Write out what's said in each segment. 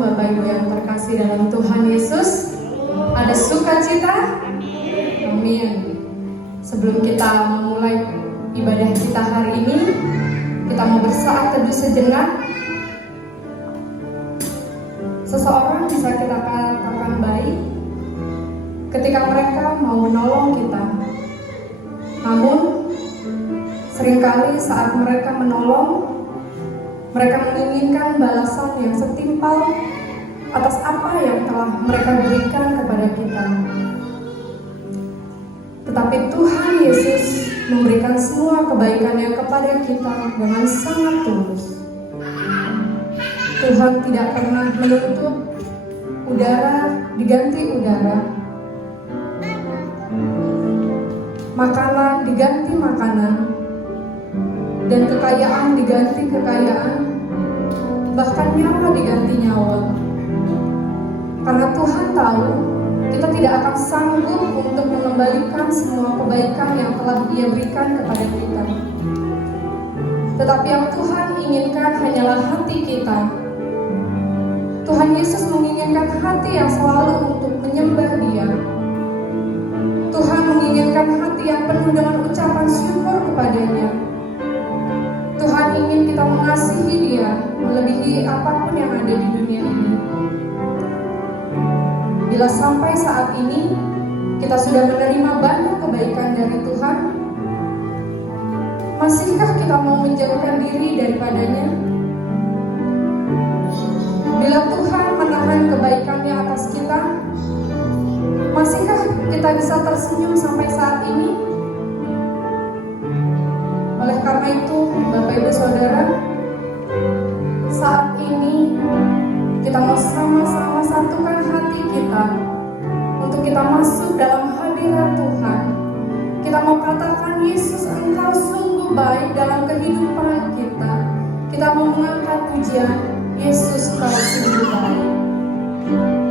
Shalom Bapak Ibu yang terkasih dalam Tuhan Yesus. Ada sukacita? Amin. Sebelum kita memulai ibadah kita hari ini, kita mau bersaat teduh sejenak. Seseorang bisa kita katakan baik ketika mereka mau menolong kita. Namun, seringkali saat mereka menolong, mereka menginginkan balasan yang setimpal atas apa yang telah mereka berikan kepada kita. Tetapi Tuhan Yesus memberikan semua kebaikannya kepada kita dengan sangat tulus. Tuhan tidak pernah menuntut udara diganti udara, makanan diganti makanan, dan kekayaan diganti kekayaan, bahkan nyawa diganti nyawa. Karena Tuhan tahu kita tidak akan sanggup untuk mengembalikan semua kebaikan yang telah Dia berikan kepada kita. Tetapi yang Tuhan inginkan hanyalah hati kita. Tuhan Yesus menginginkan hati yang selalu untuk menyembah Dia. Tuhan menginginkan hati yang penuh dengan ucapan syukur kepada-Nya. Tuhan ingin kita mengasihi Dia melebihi apapun yang ada di dunia ini. Bila sampai saat ini kita sudah menerima banyak kebaikan dari Tuhan, masihkah kita mau menjauhkan diri daripadanya? Bila Tuhan menahan kebaikannya atas kita, masihkah kita bisa tersenyum sampai saat ini? Oleh karena itu, Bapak Ibu Saudara, saat ini kita mau sama-sama satukan hati kita untuk kita masuk dalam hadirat Tuhan. Kita mau katakan, Yesus, Engkau sungguh baik dalam kehidupan kita. Kita mau mengangkat pujian, Yesus, Kau sungguh baik. Yesus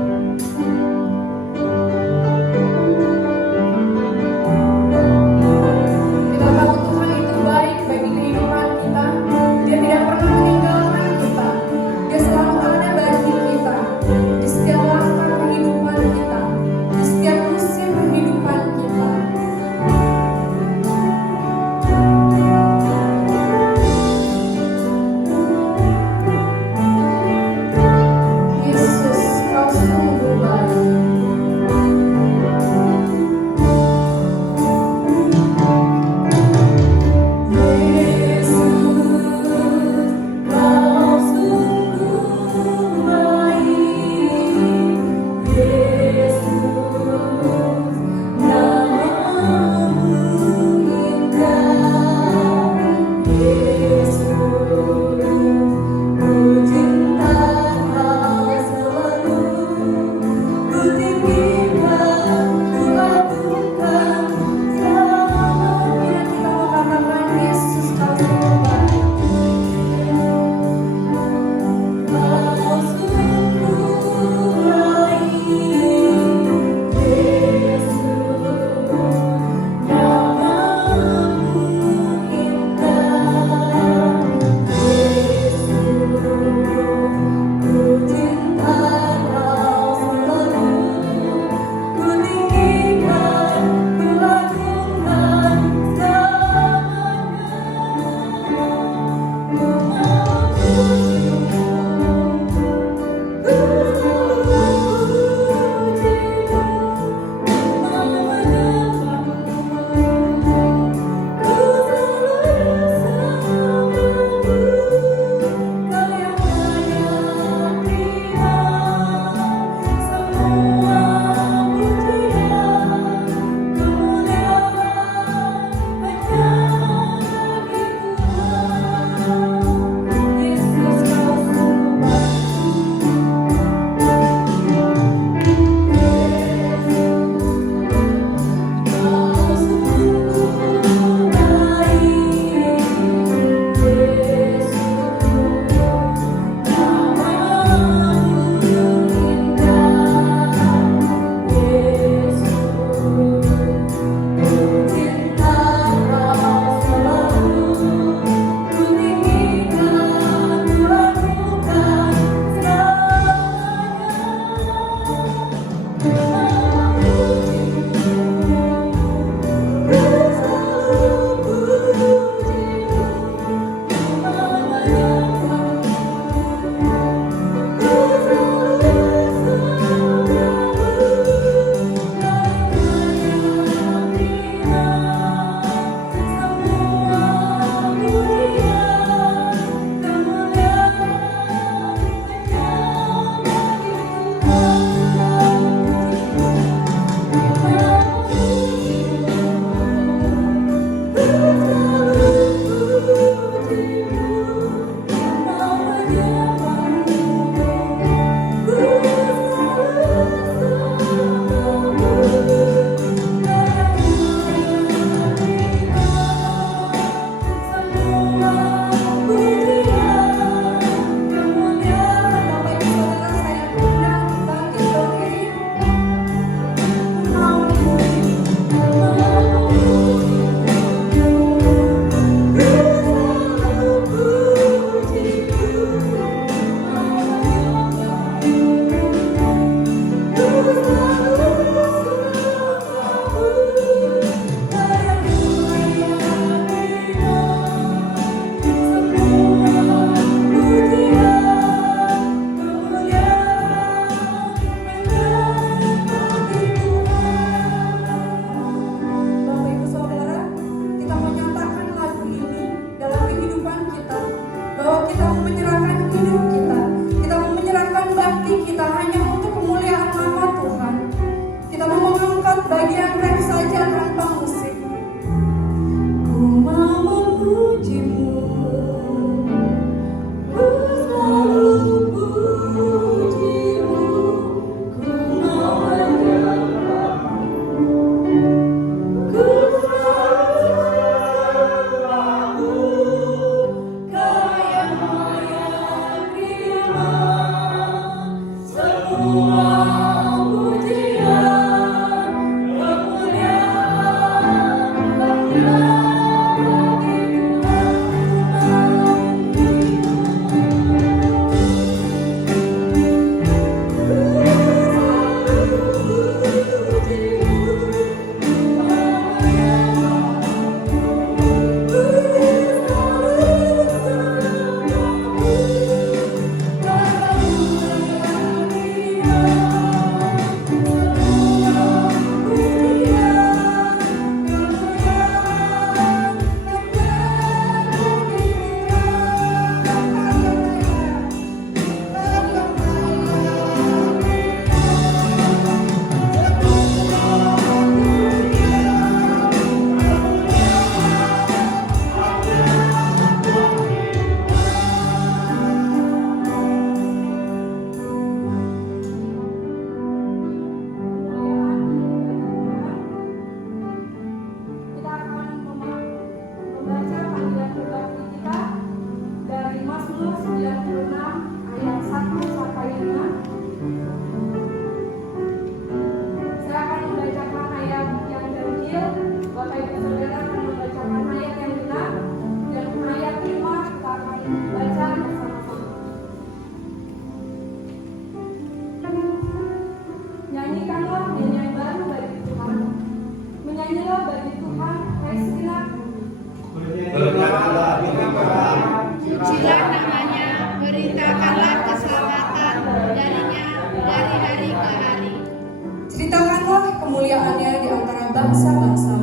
bangsa-bangsa,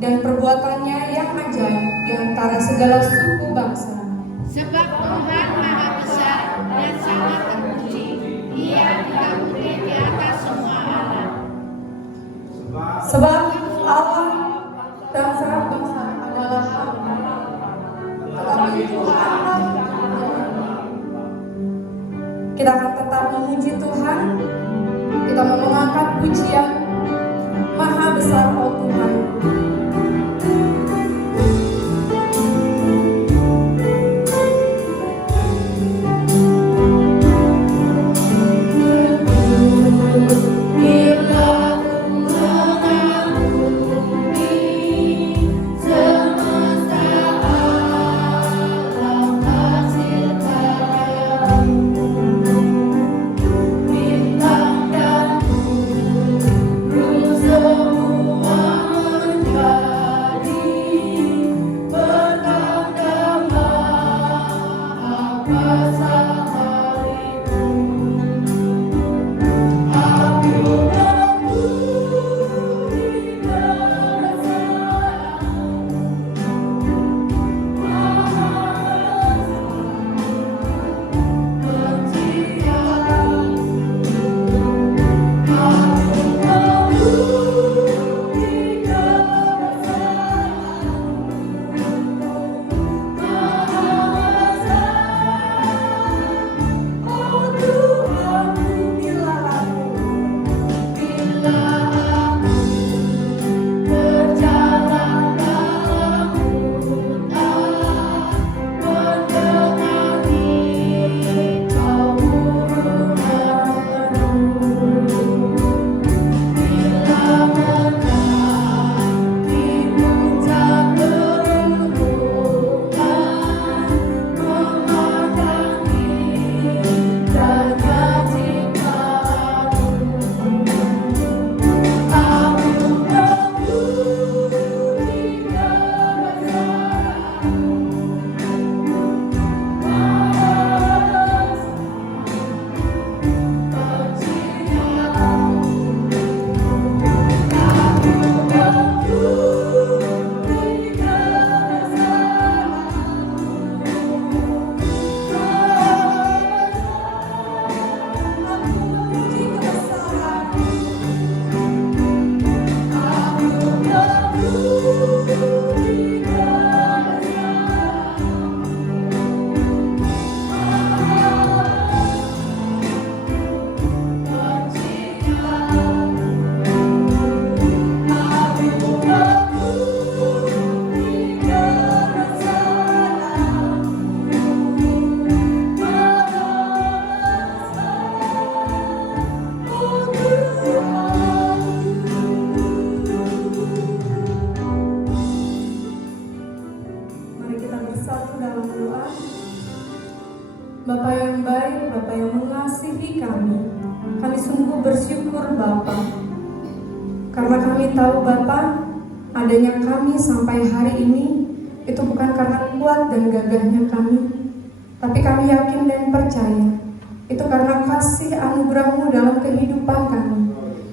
dan perbuatannya yang ajaib di antara segala suku bangsa. Sebab Tuhan Maha Besar dan sangat terpuji, Ia dikaburi di atas semua alam. Sebab Allah dan bangsa adalah hamba, tetapi Tuhanlah Allah. Kita akan tetap memuji Tuhan. Kita mau mengangkat pujian. Maha besar oh Tuhan. Bapa yang baik, Bapa yang mengasihi kami sungguh bersyukur Bapa, karena kami tahu Bapa, adanya kami sampai hari ini itu bukan karena kuat dan gagahnya kami, tapi kami yakin dan percaya itu karena kasih anugerah-Mu dalam kehidupan kami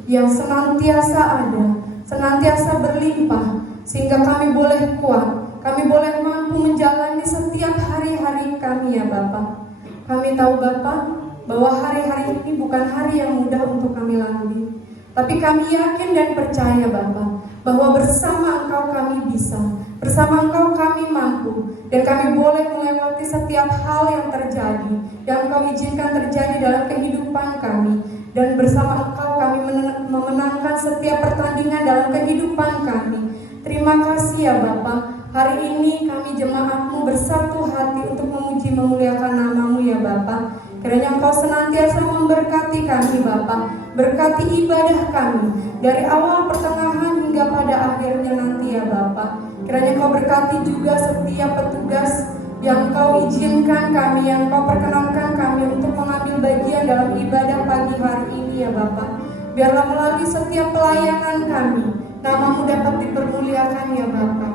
yang senantiasa ada, senantiasa berlimpah, sehingga kami boleh kuat, kami boleh mampu menjalani setiap hari-hari kami ya Bapa. Kami tahu Bapa bahwa hari-hari ini bukan hari yang mudah untuk kami lalui, tapi kami yakin dan percaya Bapa bahwa bersama Engkau kami bisa, bersama Engkau kami mampu, dan kami boleh melewati setiap hal yang terjadi, yang Engkau izinkan terjadi dalam kehidupan kami, dan bersama Engkau kami memenangkan setiap pertandingan dalam kehidupan kami. Terima kasih ya Bapa. Hari ini kami jemaat-Mu bersatu hati untuk memuji memuliakan nama-Mu ya Bapa. Kiranya Engkau senantiasa memberkati kami Bapa, berkati ibadah kami dari awal pertengahan hingga pada akhirnya nanti ya Bapa. Kiranya Engkau berkati juga setiap petugas yang Engkau izinkan kami, yang Engkau perkenankan kami untuk mengambil bagian dalam ibadah pagi hari ini ya Bapa. Biarlah melalui setiap pelayanan kami, nama-Mu dapat dipermuliakan ya Bapa.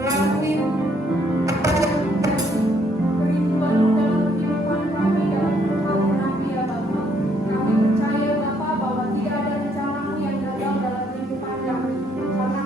Melalui apa yang terjadi, kerinduan dalam kehidupan kami dalam Engkau nanti ya Bapa. Kami percaya Bapa bahwa tidak ada rencana-Mu yang gagal dalam kehidupan kami, karena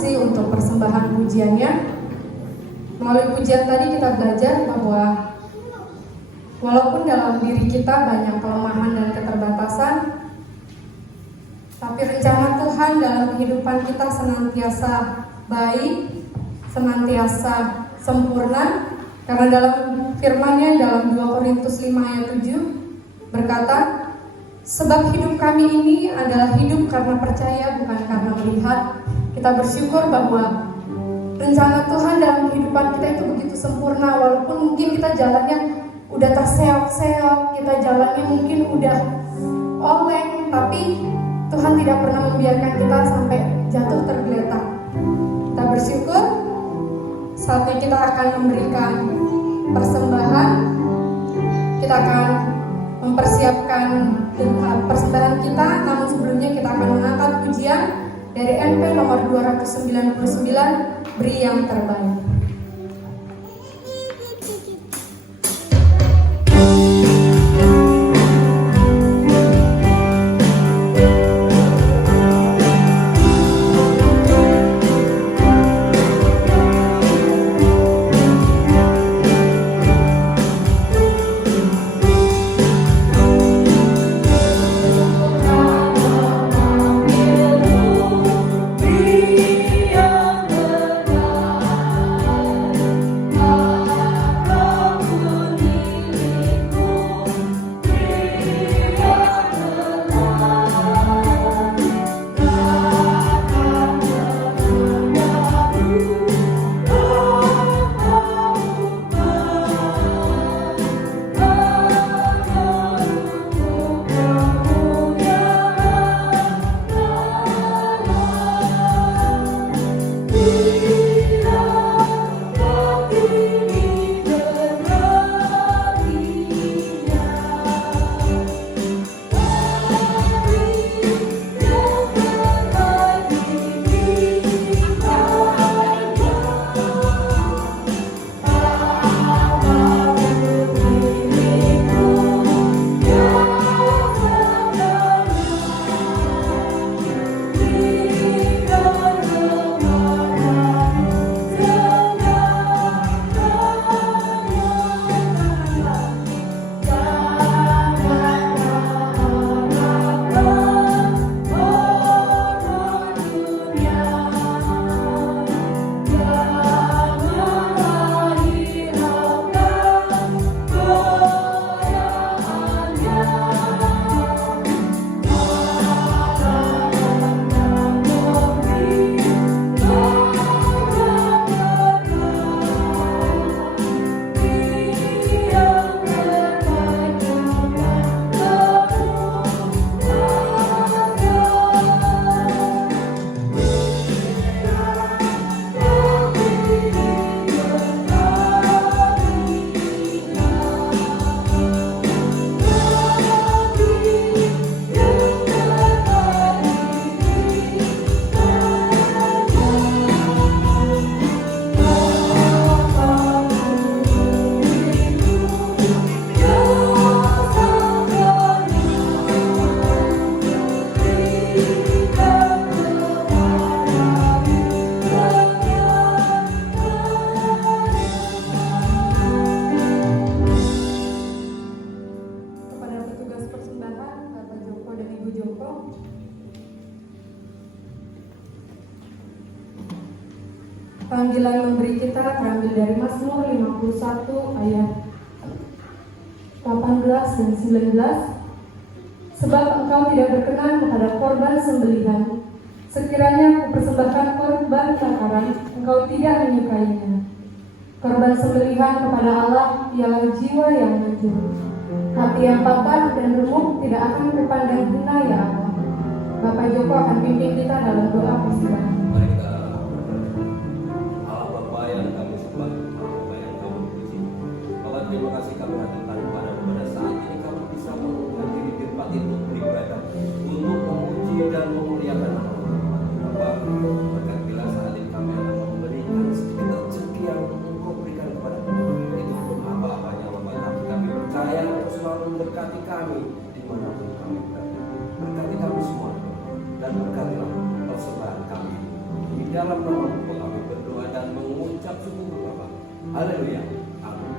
kasih untuk persembahan pujiannya. Melalui pujian tadi kita belajar bahwa walaupun dalam diri kita banyak kelemahan dan keterbatasan, tapi rencana Tuhan dalam kehidupan kita senantiasa baik, senantiasa sempurna. Karena dalam firman-Nya dalam 2 Korintus 5 ayat 7 berkata, sebab hidup kami ini adalah hidup karena percaya, bukan karena melihat. Kita bersyukur bahwa rencana Tuhan dalam kehidupan kita itu begitu sempurna. Walaupun mungkin kita jalannya udah terseok-seok, kita jalannya mungkin udah oleng, tapi Tuhan tidak pernah membiarkan kita sampai jatuh tergeletak. Kita bersyukur. Saatnya kita akan memberikan persembahan. Kita akan mempersiapkan persembahan kita, namun sebelumnya kita akan mengangkat pujian dari MP nomor 299, Beri Yang Terbaik. Panggilan memberi kita terambil dari Mazmur 51 ayat 18 dan 19. Sebab engkau tidak berkenan kepada korban sembelihan, sekiranya kupersembahkan korban bakaran, engkau tidak menyukainya. Korban sembelihan kepada Allah ialah jiwa yang hancur. Hati yang patah dan remuk tidak akan kupandang hina, ya Allah. Bapak Joko akan pimpin kita dalam doa persembahan. Terima kasih kami haturkan pada saat ini kami bisa menghadiri tempat itu beribadah untuk memuji dan memuliakan nama Bapa. Berkatilah saat ini kami akan memberikan sedikit rezeki yang Engkau berikan kepada kami. Itu untuk apa-apanya Bapa, tapi kami percaya Engkau selalu memberkati kami dimanapun kami berada. Berkati kami semua dan berkatilah persembahan kami. mampu kami berdoa dan mengucap syukur Bapa. Haleluya. Amin.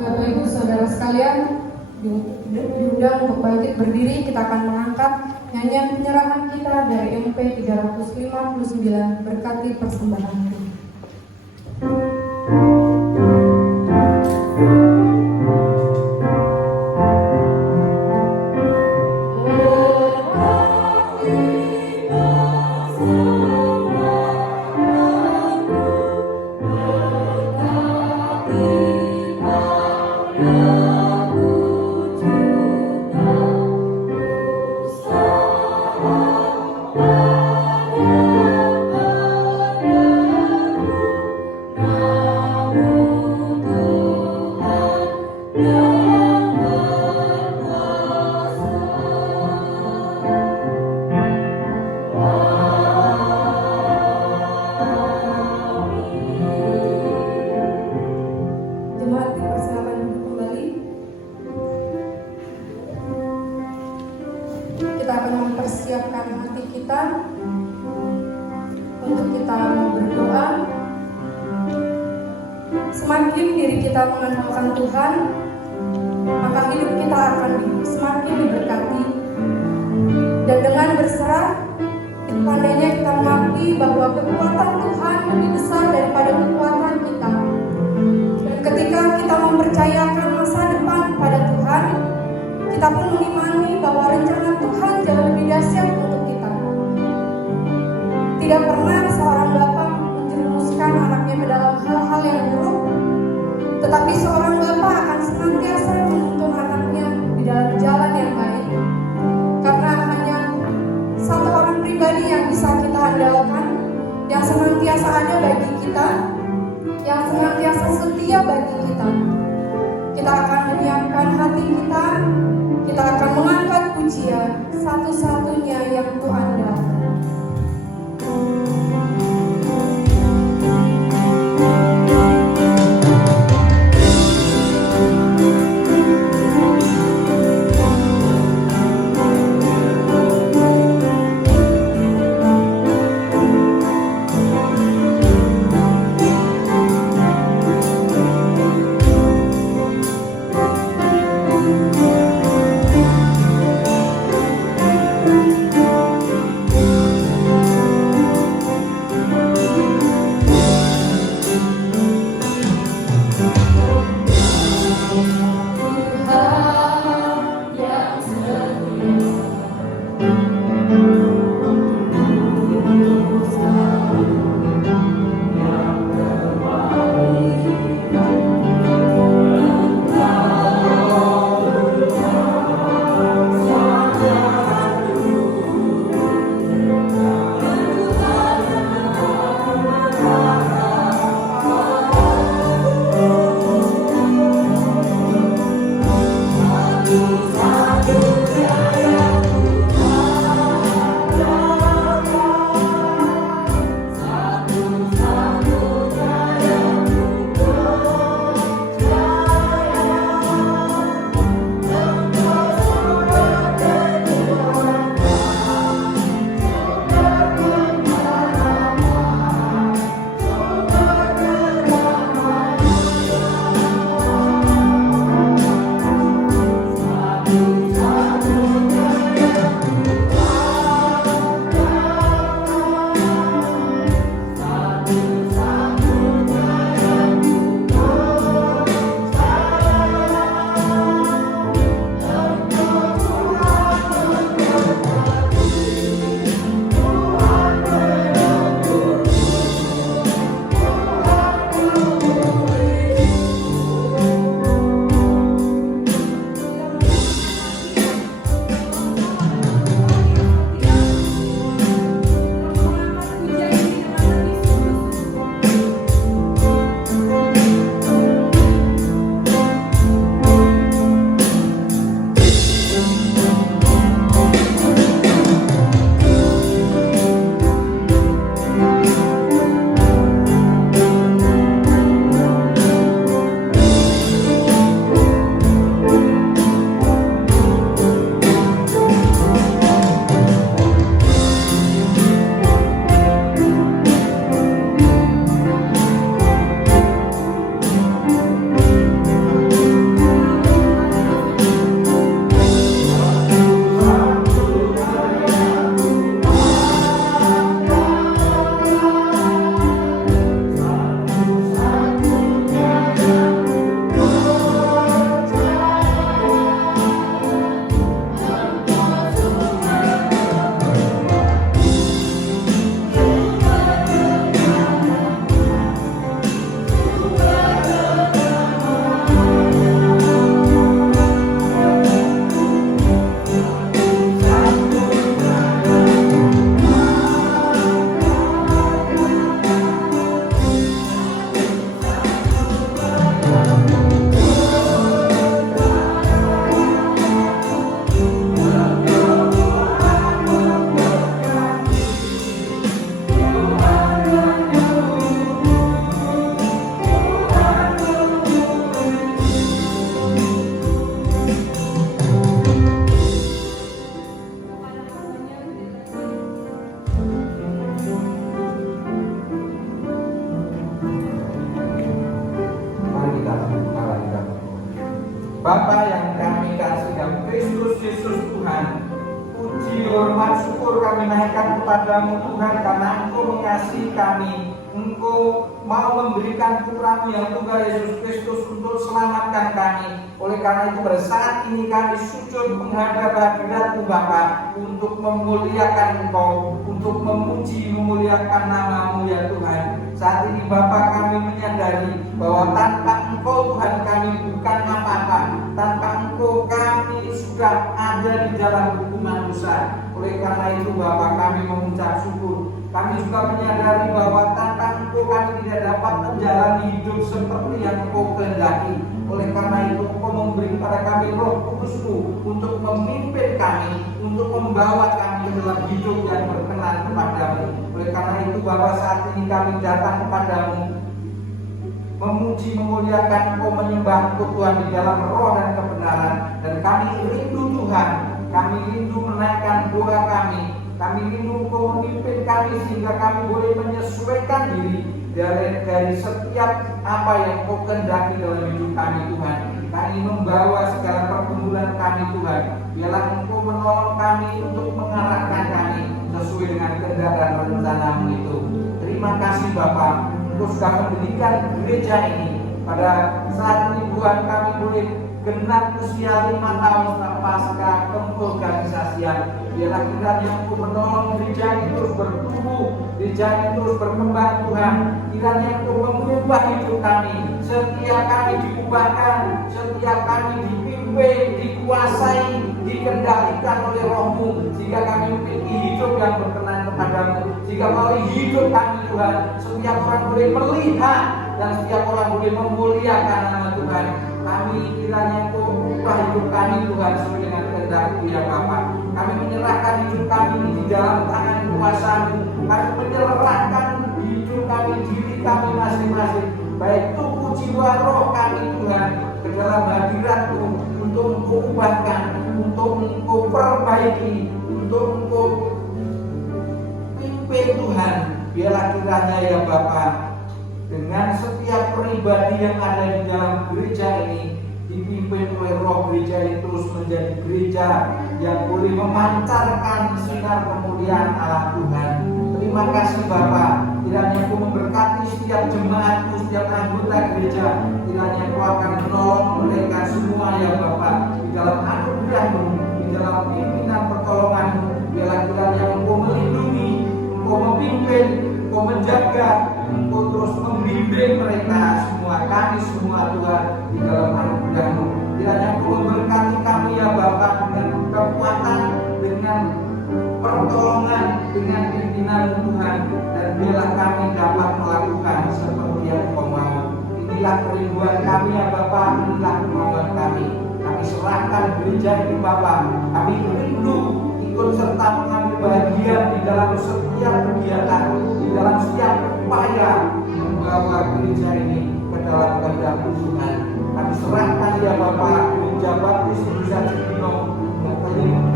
Bapak Ibu Saudara sekalian, diundang untuk bangkit berdiri. Kita akan mengangkat nyanyian penyerahan kita dari MP 359, Berkati Persembahanku. Jemaat dipersilakan duduk kembali. Kita akan mempersiapkan hati kita untuk kita berdoa. Semakin diri kita mengandalkan Tuhan, maka hidup kita akan semakin diberkati. Dan dengan berserah, pandainya kita mengakui bahwa kekuatan Tuhan lebih besar daripada kekuatan kita. Dan ketika kita mempercayakan masa depan pada Tuhan, kita pun mengimani bahwa rencana Tuhan jauh lebih dahsyat untuk kita. Tidak pernah seorang bapa menjerumuskan anaknya ke dalam hal-hal yang buruk, tetapi seorang bapa akan senantiasa menuntun anaknya di dalam jalan yang baik. Karena hanya satu orang pribadi yang bisa kita andalkan, yang senantiasa ada bagi kita, yang senantiasa setia bagi kita. Kita akan menyiapkan hati kita akan mengangkat pujian satu-satunya yang Tuhan andalkan. menyerahkan kepadamu Tuhan, karena Engkau mengasihi kami. Engkau mau memberikan putramu yang tunggal Yesus Kristus untuk selamatkan kami. Oleh karena itu pada saat ini kami sujud menghadap hadirat-Mu Bapa untuk memuliakan Engkau, untuk memuji memuliakan nama-Mu ya Tuhan. Saat ini Bapa, kami menyadari bahwa tanpa Engkau Tuhan kami bukan apa-apa. Tanpa Engkau kami sudah ada di dalam hukuman dosa. Oleh karena itu Bapa, kami mengucap syukur. Kami juga menyadari bahwa tanpa Engkau kami tidak dapat menjalani hidup seperti yang Engkau kehendaki. Oleh karena itu Engkau memberi kepada kami Roh Kudus-Mu untuk memimpin kami, untuk membawa kami dalam hidup yang berkenan kepadamu. Oleh karena itu Bapa, saat ini kami datang kepadamu, memuji memuliakan Engkau, menyembah Engkau Tuhan di dalam roh dan kebenaran. Dan kami rindu Tuhan, kami rindu menaikkan doa kami. Kami rindu Engkau memimpin kami sehingga kami boleh menyesuaikan diri dari setiap apa yang Engkau kehendaki dalam hidup kami Tuhan. Kami membawa segala pergumulan kami Tuhan. Biarlah Engkau menolong kami untuk mengarahkan kami sesuai dengan kehendak dan rencana-Mu itu. Terima kasih Bapa, Engkau sudah mendirikan gereja ini. Pada saat ini Tuhan, kami boleh genap usia 5 tahun pasca pengorganisasian. Biarlah kiranya Engkau menolong gereja ini terus bertumbuh, gereja ini terus berkembang Tuhan. Kiranya Engkau mengubah hidup kami. Setiap kami diubahkan, setiap kami dipimpin, dikuasai, dikendalikan oleh Roh-Mu, sehingga kami memiliki hidup yang berkenan kepadamu. Sehingga melalui hidup kami Tuhan, setiap orang boleh melihat dan setiap orang boleh memuliakan nama Tuhan. Kami kiranya Engkau ubah hidup kami Tuhan sesuai dengan kehendak-Mu ya Bapa. Kami menyerahkan hidup kami di dalam tangan kuasa-Mu. Kami menyerahkan hidup kami, diri kami masing-masing, baik tubuh, jiwa, roh kami Tuhan, ke dalam hadirat-Mu untuk Engkau ubahkan, untuk Engkau perbaiki, untuk Engkau pimpin Tuhan. Biarlah kiranya ya Bapa, dengan setiap pribadi yang ada di dalam gereja ini dipimpin oleh Roh, gereja ini terus menjadi gereja yang boleh memancarkan sinar kemuliaan Allah Tuhan. Terima kasih Bapa. Kiranya Engkau memberkati setiap jemaat-Mu, setiap anggota gereja. Kiranya Engkau akan menolong mereka semua ya Bapa, di dalam anugerah-Mu, di dalam pimpinan pertolongan-Mu. Biarlah kiranya Engkau melindungi, Engkau memimpin, Engkau menjaga, Engkau terus membimbing mereka semua, kami semua Tuhan, di dalam anugerah-Mu. Kiranya Engkau memberkati kami ya Bapa, dengan kekuatan, dengan pertolongan, dengan pimpinan Tuhan. Dan biarlah kami dapat melakukan seperti yang Engkau mau. Inilah kerinduan kami ya Bapa, inilah kemauan kami. Kami serahkan gereja ini Bapa. Kami rindu ikut serta mengambil bagian di dalam setiap kegiatan, di dalam setiap upaya membawa gereja ini ke dalam kehendak Tuhan. Kami serahkan ya Bapa gereja Baptis Indonesia Cibinong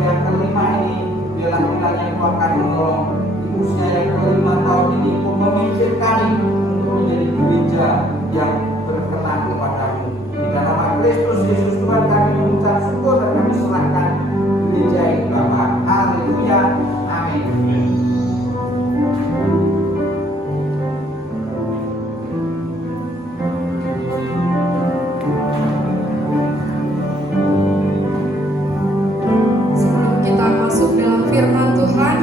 yang kelima ini. Biarlah kiranya Engkau akan menolong di usia yang kelima tahun ini, Engkau memimpin kami untuk menjadi gereja yang berkenan kepadamu. Di dalam nama Kristus Yesus Tuhan kami mengucap syukur dan kami serahkan gereja ini Bapa. Haleluya. Amin. Sebelum kita masuk dalam firman Tuhan,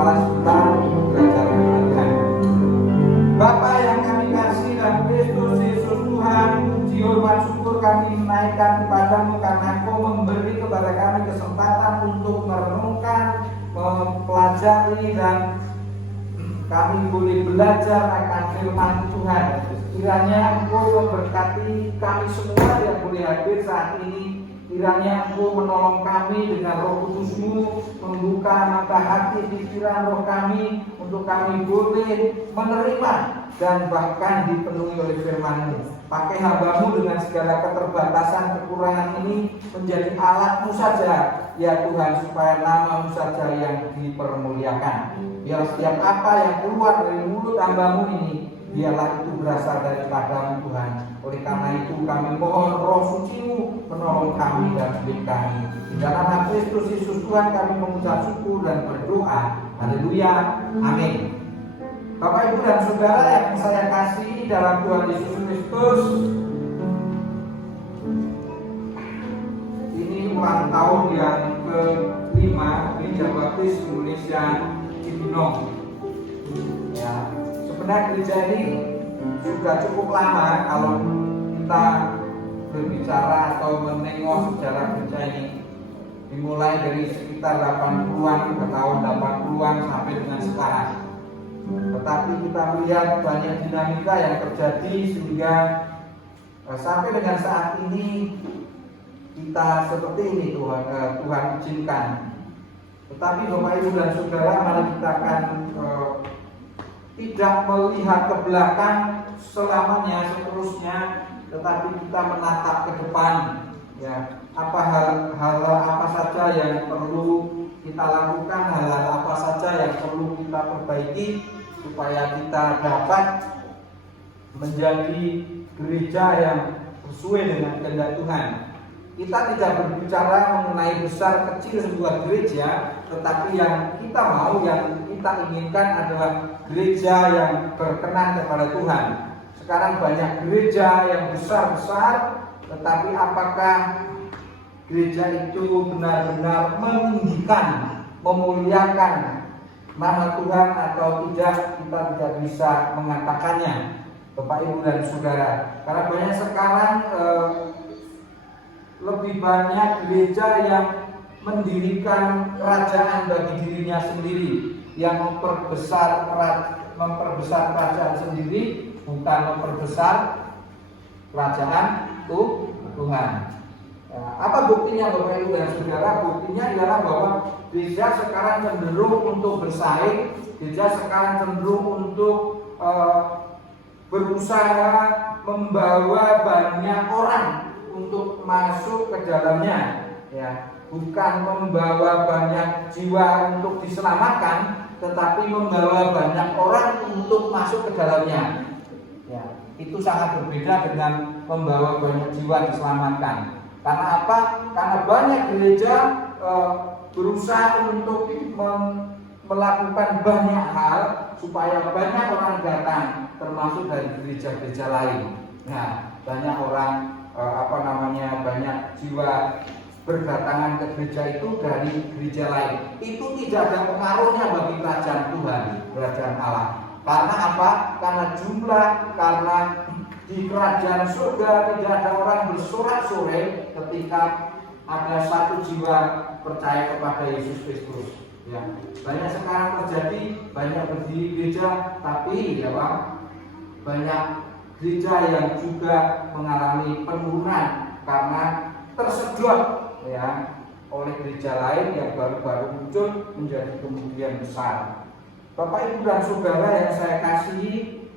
berkelas sebentar belajar firman Tuhan. Bapa yang kami kasih dalam Kristus Yesus Tuhan, puji hormat syukur kami menaikkan kepadamu karena Engkau memberi kepada kami kesempatan untuk merenungkan, mempelajari dan kami boleh belajar akan firman Tuhan. Kiranya Engkau memberkati kami semua yang boleh hadir saat ini. Kiranya Engkau menolong kami dengan Roh Kudus-Mu, membuka mata hati pikiran roh kami untuk kami boleh menerima dan bahkan dipenuhi oleh firman-Mu. Pakai hamba-Mu dengan segala keterbatasan kekurangan ini menjadi alat-Mu saja, ya Tuhan, supaya nama-Mu saja yang dipermuliakan. Biar setiap apa yang keluar dari mulut hamba-Mu ini, biarlah itu berasal daripada-Mu Tuhan. Oleh karena itu kami mohon Roh Suci-Mu menolong kami dan hidup kami. Di dalam nama Kristus Yesus Tuhan kami mengucap syukur dan berdoa. Haleluya. Amin. Bapak, Ibu, dan Saudara yang saya kasih dalam Tuhan Yesus Kristus, ini ulang tahun yang ke-5 Gereja Baptis Indonesia Cibinong. Ya, sebenarnya gereja ini sudah cukup lama kalau kita berbicara atau menengok sejarah gereja ini, dimulai dari sekitar 80-an ke tahun 80-an sampai dengan sekarang. Tetapi kita melihat banyak dinamika yang terjadi sehingga sampai dengan saat ini kita seperti ini Tuhan izinkan. Tetapi Bapak, Ibu, dan Saudara, mari kita akan tidak melihat ke belakang selamanya seterusnya, tetapi kita menatap ke depan. Ya, hal apa saja yang perlu kita lakukan, hal-hal apa saja yang perlu kita perbaiki supaya kita dapat menjadi gereja yang sesuai dengan kehendak Tuhan. Kita tidak berbicara mengenai besar kecil sebuah gereja, tetapi yang kita mau, yang kita inginkan adalah gereja yang berkenan kepada Tuhan. Sekarang banyak gereja yang besar-besar, tetapi apakah gereja itu benar-benar meninggikan, memuliakan nama Tuhan atau tidak, kita tidak bisa mengatakannya, Bapak, Ibu, dan Saudara. Karena banyak sekarang lebih banyak gereja yang mendirikan kerajaan bagi dirinya sendiri, yang memperbesar kerajaan sendiri, bukan memperbesar kerajaan Tuhan. Nah, apa buktinya, Bapak, Ibu, dan Saudara? Buktinya ialah bahwa gereja sekarang cenderung untuk bersaing, gereja sekarang cenderung untuk berusaha membawa banyak orang untuk masuk ke dalamnya, ya, bukan membawa banyak jiwa untuk diselamatkan, tetapi membawa banyak orang untuk masuk ke dalamnya. Ya, itu sangat berbeda dengan membawa banyak jiwa diselamatkan. Karena apa? Karena banyak gereja berusaha untuk melakukan banyak hal supaya banyak orang datang, termasuk dari gereja-gereja lain. Nah, banyak orang banyak jiwa berdatangan ke gereja itu dari gereja lain. Itu tidak ada pengaruhnya bagi kerajaan Tuhan, kerajaan Allah. Karena apa? Karena jumlah, karena di kerajaan surga tidak ada orang bersorak-sorai ketika ada satu jiwa percaya kepada Yesus Kristus. Ya, banyak sekarang terjadi, banyak berdiri gereja, tapi ya Pak, banyak gereja yang juga mengalami penurunan karena tersedot, ya, oleh gereja lain yang baru-baru muncul menjadi kemudian besar. Bapak, Ibu, dan Saudara yang saya kasihi,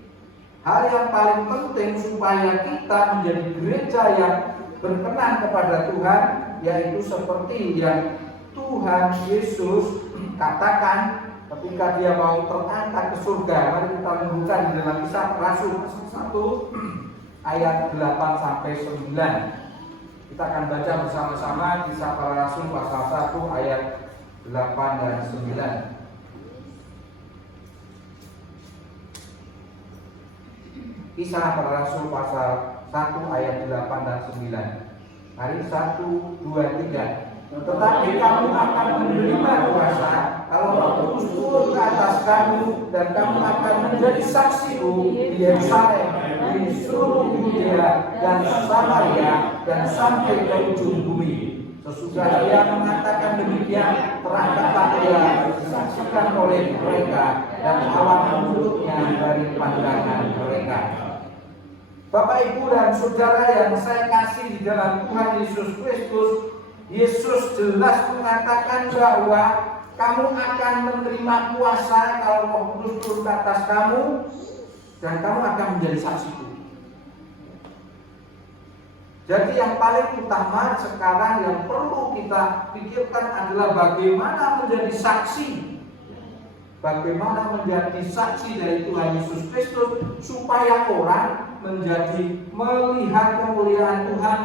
hal yang paling penting supaya kita menjadi gereja yang berkenan kepada Tuhan, yaitu seperti yang Tuhan Yesus katakan ketika Dia mau terangkat ke surga. Mari kita membuka di dalam Kisah Rasul 1 ayat 8 sampai 9. Kita akan baca bersama-sama Kisah Para Rasul pasal 1 ayat 8 dan 9. Kisah Para Rasul pasal 1 ayat 8 dan 9. Mari 1, 2, 3. Tetapi kamu akan menerima kuasa kalau Roh Kudus turun ke atas kamu dan kamu akan menjadi saksiku di Yerusalem, di seluruh Yudea dan Samaria dan sampai ke ujung bumi. Sesudah ia mengatakan demikian, terangkatlah ia disaksikan oleh mereka dan awan mulutnya dari pandangan mereka. Bapak, Ibu, dan Saudara yang saya kasih di dalam Tuhan Yesus Kristus, Yesus jelas mengatakan bahwa kamu akan menerima kuasa kalau Roh Kudus turun ke atas kamu dan kamu akan menjadi saksiku. Jadi yang paling utama sekarang yang perlu kita pikirkan adalah bagaimana menjadi saksi. Bagaimana menjadi saksi dari Tuhan Yesus Kristus supaya orang menjadi melihat kemuliaan Tuhan,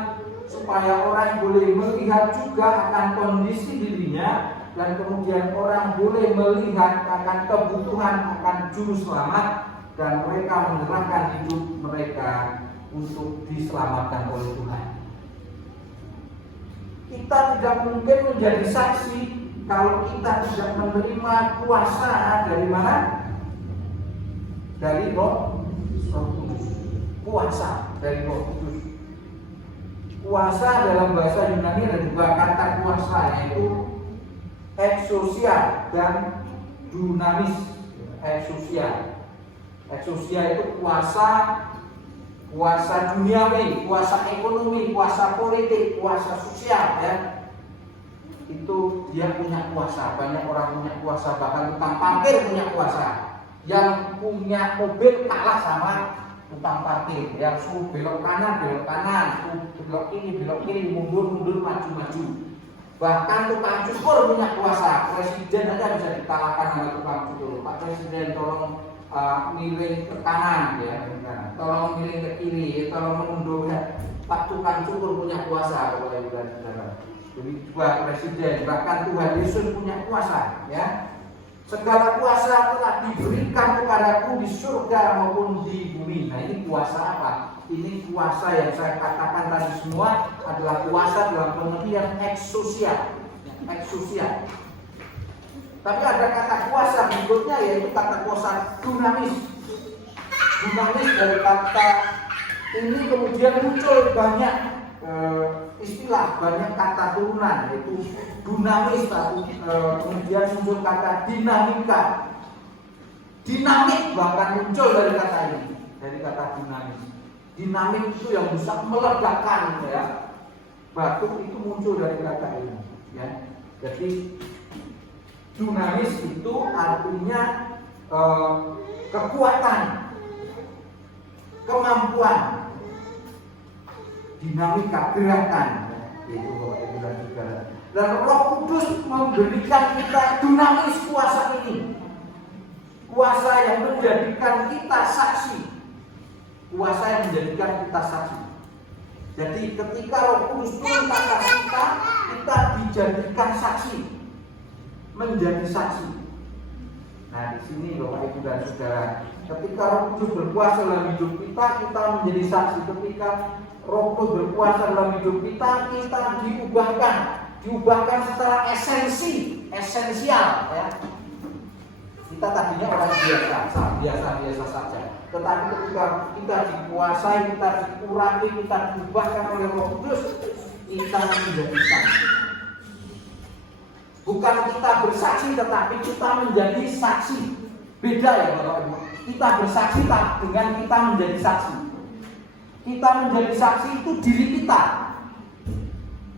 supaya orang boleh melihat juga akan kondisi dirinya, dan kemudian orang boleh melihat akan kebutuhan akan juru selamat, dan mereka menyerahkan hidup mereka untuk diselamatkan oleh Tuhan. Kita tidak mungkin menjadi saksi kalau kita tidak menerima kuasa dari mana? Dari Roh Kudus. Kuasa dari Roh Kudus. Kuasa dalam bahasa Yunani ada dua kata kuasa, yaitu exousia dan dunamis. Exousia itu kuasa duniawi, kuasa ekonomi, kuasa politik, kuasa sosial, ya. Itu dia punya kuasa. Banyak orang punya kuasa, bahkan tukang parkir punya kuasa. Yang punya mobil kalah sama tukang parkir, yang suruh belok kanan, suruh belok kiri, mundur, maju. Bahkan tukang cukur punya kuasa. Presiden aja bisa dikalahkan sama tukang cukur. Pak Presiden tolong miring ke kanan, ya, tolong miring ke kiri, tolong mundur. Pak tukang cukur punya kuasa, Bapak Ibu dan Saudara. Jadi dua presiden, bahkan Tuhan Yesus punya kuasa, ya. Segala kuasa telah diberikan kepadaku di surga maupun di bumi. Nah, ini kuasa apa? Ini kuasa yang saya katakan tadi semua adalah kuasa dalam pengertian exousia. Tapi ada kata kuasa berikutnya, yaitu kata kuasa dunamis. Dunamis dari kata ini kemudian muncul banyak istilah, banyak kata turunan, yaitu dunamis, kemudian muncul kata dinamika, dinamik bahkan muncul dari kata ini, dari kata dinamis. Dinamik itu yang bisa meledakkan, ya. Batu itu muncul dari kata ini, ya. Jadi dunamis itu artinya kekuatan, kemampuan, dinamika, gerakan, yaitu Bapak Ibu dan Saudara. Dan Roh Kudus memberikan kita dunamis kuasa ini, kuasa yang menjadikan kita saksi, kuasa yang menjadikan kita saksi. Jadi ketika Roh Kudus turun ke atas kita, kita dijadikan saksi, menjadi saksi. Nah, di sini Bapak Ibu dan Saudara, ketika Roh Kudus berkuasa dalam hidup kita, kita menjadi saksi. Ketika Roh Kudus berkuasa dalam hidup kita, kita diubahkan secara esensial, ya. Kita tadinya orang biasa saja. Tetapi ketika kita dikuasai, kita dikurangi, kita diubahkan oleh Roh Kudus, kita menjadi saksi. Bukan kita bersaksi, tetapi kita menjadi saksi. Beda, ya Bapak Ibu. Kita bersaksi dengan kita menjadi saksi. Kita menjadi saksi itu diri kita,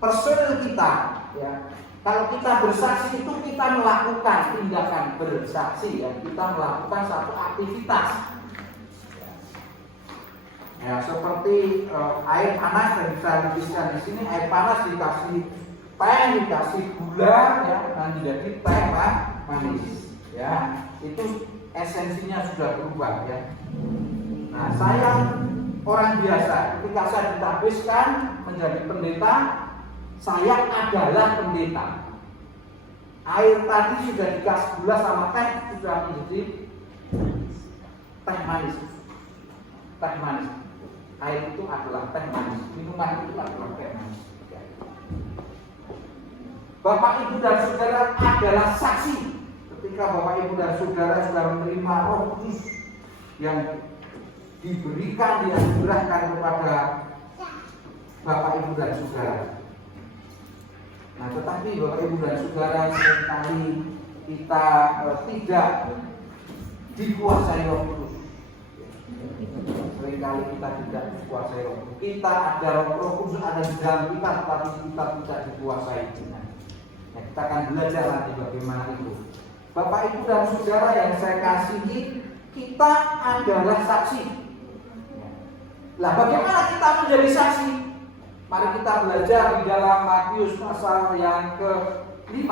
personil kita, ya. Kalau kita bersaksi itu kita melakukan tindakan bersaksi, ya. Kita melakukan satu aktivitas, ya, seperti air panas yang bisa dituliskan di sini. Air panas dikasih teh, dikasih gula, ya, dan jadi teh manis, ya. Itu esensinya sudah berubah, ya. Nah, saya orang biasa, ketika saya ditabiskan menjadi pendeta, saya adalah pendeta. Air tadi sudah dikasih gula sama teh, sudah menjadi teh manis. Air itu adalah teh manis, minuman itu adalah teh manis. Bapak, Ibu dan Saudara adalah saksi ketika Bapak Ibu dan Saudara sudah menerima Roh Kudus yang diberikan, dianugerahkan kepada Bapak Ibu dan Saudara. Nah, tetapi Bapak Ibu dan Saudara, seringkali kita tidak dikuasai Roh Kudus. Seringkali kita tidak dikuasai Roh Kudus. Kita ada Roh Kudus ada di dalam kita, tetapi kita tidak dikuasai. Nah, kita akan belajar nanti bagaimana itu. Bapak Ibu dan Saudara yang saya kasihi, kita adalah saksi. Lah, bagaimana kita menjadi saksi? Mari kita belajar di dalam Matius pasal yang ke-5,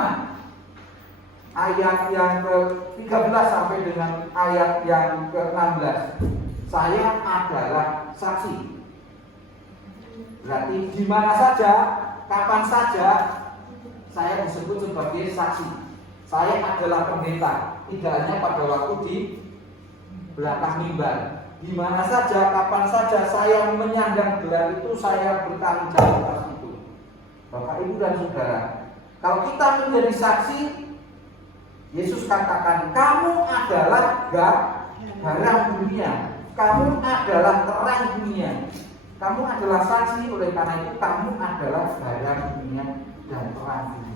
ayat yang ke-13 sampai dengan ayat yang ke-16. Saya adalah saksi. Berarti di mana saja, kapan saja saya disebut sebagai saksi. Saya adalah pendeta, tidak hanya pada waktu di belakang mimbar. Di mana saja, kapan saja saya menyandang gelar itu, saya bertanggung jawab atas itu. Bapak Ibu dan Saudara, kalau kita menjadi saksi, Yesus katakan, kamu adalah garam dunia, kamu adalah terang dunia, kamu adalah saksi. Oleh karena itu kamu adalah garam dunia dan terang dunia.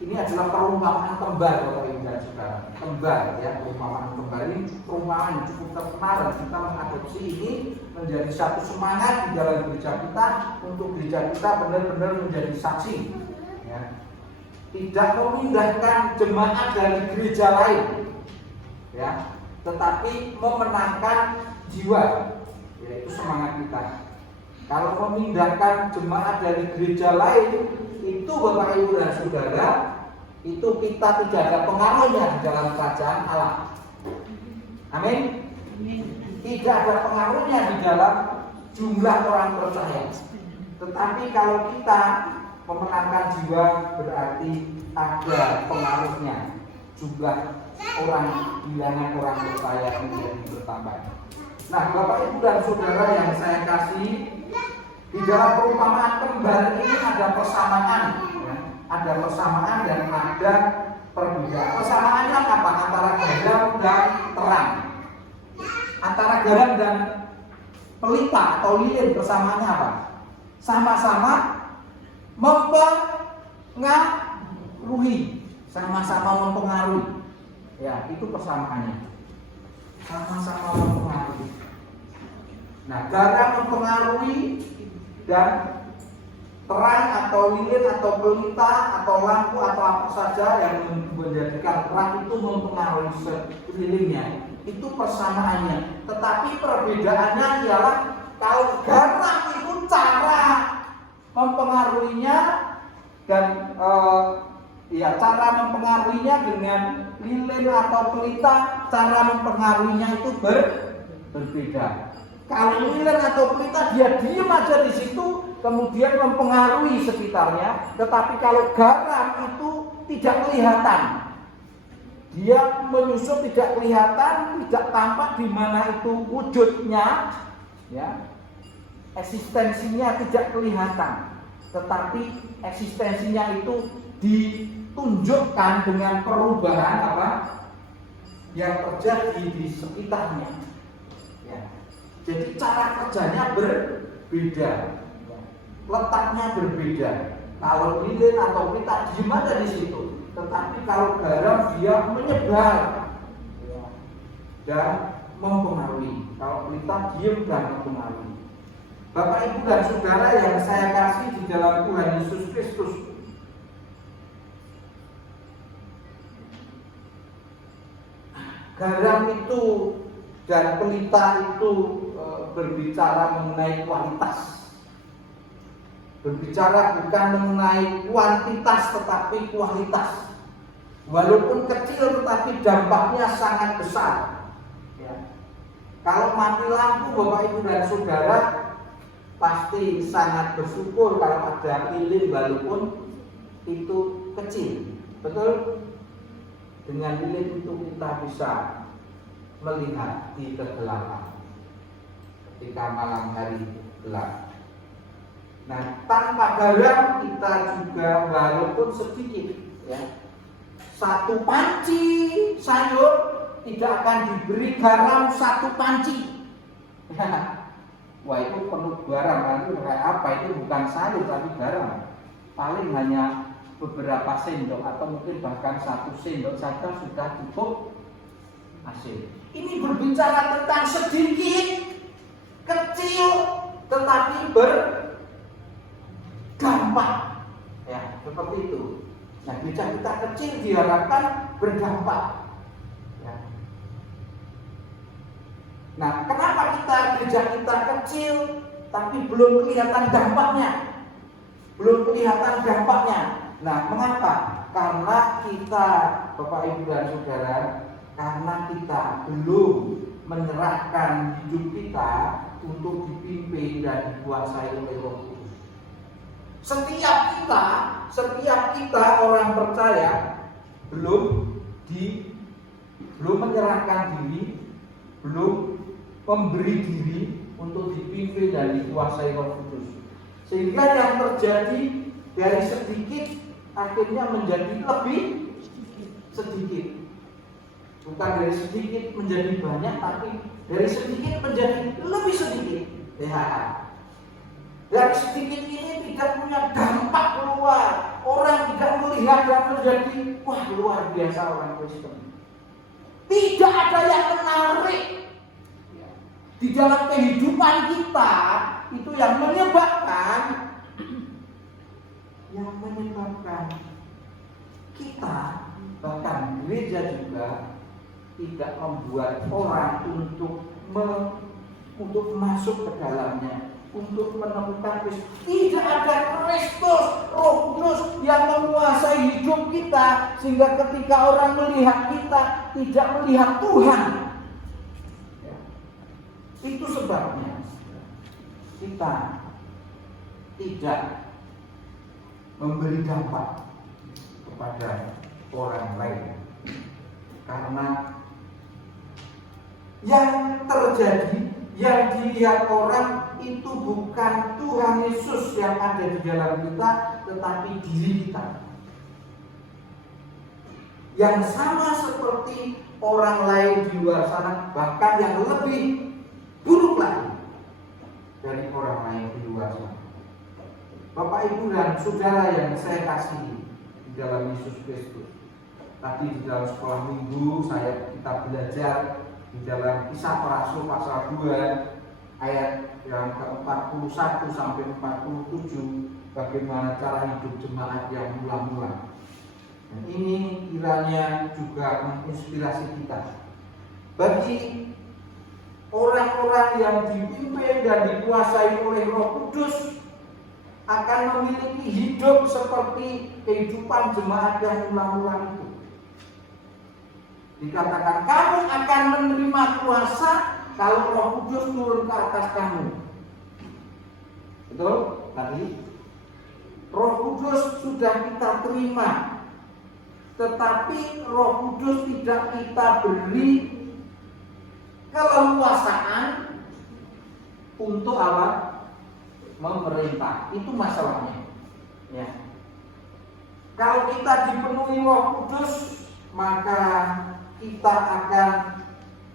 Ini adalah perumpamaan kembar, Bapak Ibu dan Saudara. Kembar, ya, perumpamaan kembar ini perumpamaan yang cukup terkenal, dan kita mengadopsi ini menjadi satu semangat di dalam gereja kita untuk gereja kita benar-benar menjadi saksi. Ya. Tidak memindahkan jemaat dari gereja lain, ya, tetapi memenangkan jiwa, yaitu semangat kita. Kalau memindahkan jemaat dari gereja lain, itu Bapak Ibu dan Saudara, itu kita tidak ada pengaruhnya di dalam kerajaan Allah. Amin. Tidak ada pengaruhnya di dalam jumlah orang percaya. Tetapi kalau kita memenangkan jiwa, berarti ada pengaruhnya. Jumlah orang, bilangan orang percaya menjadi bertambah. Nah, Bapak Ibu dan Saudara yang saya kasih, di dalam perumpamaan kembar ini ada persamaan, ya. Ada persamaan dan ada perbedaan. Persamaannya apa? Antara garam dan terang, antara garam dan pelita atau lilin, persamaannya apa? Sama-sama mempengaruhi, sama-sama mempengaruhi. Ya, itu persamaannya. Sama-sama mempengaruhi. Nah, garam mempengaruhi dan terang atau lilin atau pelita atau lampu atau apa saja yang menjadikan terang itu mempengaruhi sekelilingnya. Itu persamaannya. Tetapi perbedaannya ialah kalau garam itu cara mempengaruhinya dan cara mempengaruhinya dengan lilin atau pelita, cara mempengaruhinya itu berbeda. Kalau lilin atau pelita dia diam aja di situ, kemudian mempengaruhi sekitarnya. Tetapi kalau garam itu tidak kelihatan, dia menyusup tidak kelihatan, tidak tampak di mana itu wujudnya, ya, eksistensinya tidak kelihatan. Tetapi eksistensinya itu ditunjukkan dengan perubahan apa yang terjadi di sekitarnya. Ya. Jadi cara kerjanya berbeda, letaknya berbeda. Kalau lilin atau pelita diam aja di situ, tetapi kalau garam dia menyebar dan mempengaruhi. Kalau pelita diam dan mempengaruhi. Bapak Ibu dan Saudara yang saya kasih di dalam Tuhan Yesus Kristus, garam itu dan pelita itu berbicara mengenai kualitas. Berbicara bukan mengenai kuantitas tetapi kualitas. Walaupun kecil tetapi dampaknya sangat besar. Ya. Kalau mati lampu Bapak Ibu dan Saudara pasti sangat bersyukur kalau ada lilin walaupun itu kecil. Betul? Dengan lilin itu kita bisa melihat di kegelapan ketika malam hari gelap. Nah, tanpa garam kita juga walaupun sedikit, ya, satu panci sayur tidak akan diberi garam satu panci. Wah, itu penuh garam, nanti kayak apa? Itu bukan sayur tapi garam. Paling hanya beberapa sendok atau mungkin bahkan 1 sendok saja sudah cukup hasil. Ini berbicara tentang sedikit, kecil, tetapi berdampak. Ya, seperti itu. Nah, gereja kita kecil diharapkan berdampak. Ya. Nah, kenapa gereja kita kecil tapi belum kelihatan dampaknya? Belum kelihatan dampaknya. Nah, mengapa? Karena kita, Bapak Ibu dan Saudara, karena kita belum menyerahkan hidup kita untuk dipimpin dan dikuasai oleh Roh Kudus. Setiap kita orang percaya belum menyerahkan diri, belum memberi diri untuk dipimpin dan dikuasai Roh Kudus. Sehingga yang terjadi dari sedikit akhirnya menjadi lebih sedikit. Bukan dari sedikit menjadi banyak, tapi dari sedikit menjadi lebih sedikit. Dari sedikit ini tidak punya dampak keluar. Orang tidak melihat dan menjadi, wah, luar biasa orang Kristen. Tidak ada yang menarik di dalam kehidupan kita. Itu yang menyebabkan kita, bahkan gereja juga tidak membuat orang untuk masuk ke dalamnya, untuk menemukan Kristus. Tidak ada Kristus, Roh Kudus yang menguasai hidup kita, sehingga ketika orang melihat kita tidak melihat Tuhan. Ya. Itu sebabnya kita tidak memberi dampak kepada orang lain, karena yang terjadi, yang dilihat orang itu bukan Tuhan Yesus yang ada di dalam kita, tetapi diri kita. Yang sama seperti orang lain di luar sana, bahkan yang lebih buruk lagi dari orang lain di luar sana. Bapak, Ibu, dan Saudara yang saya kasihi di dalam Yesus Kristus. Tadi di dalam sekolah minggu kita belajar di dalam Kisah Para Rasul pasal 2 ayat yang ke-41 sampai 47, bagaimana cara hidup jemaat yang mula-mula. Dan ini kiranya juga menginspirasi kita. Bagi orang-orang yang dipimpin dan dikuasai oleh Roh Kudus, akan memiliki hidup seperti kehidupan jemaat yang mula-mula itu. Dikatakan kamu akan menerima kuasa kalau Roh Kudus turun ke atas kamu. Betul? Tadi Roh Kudus sudah kita terima, tetapi Roh Kudus tidak kita beri keleluasaan untuk apa? Memerintah. Itu masalahnya. Ya. Kalau kita dipenuhi Roh Kudus, maka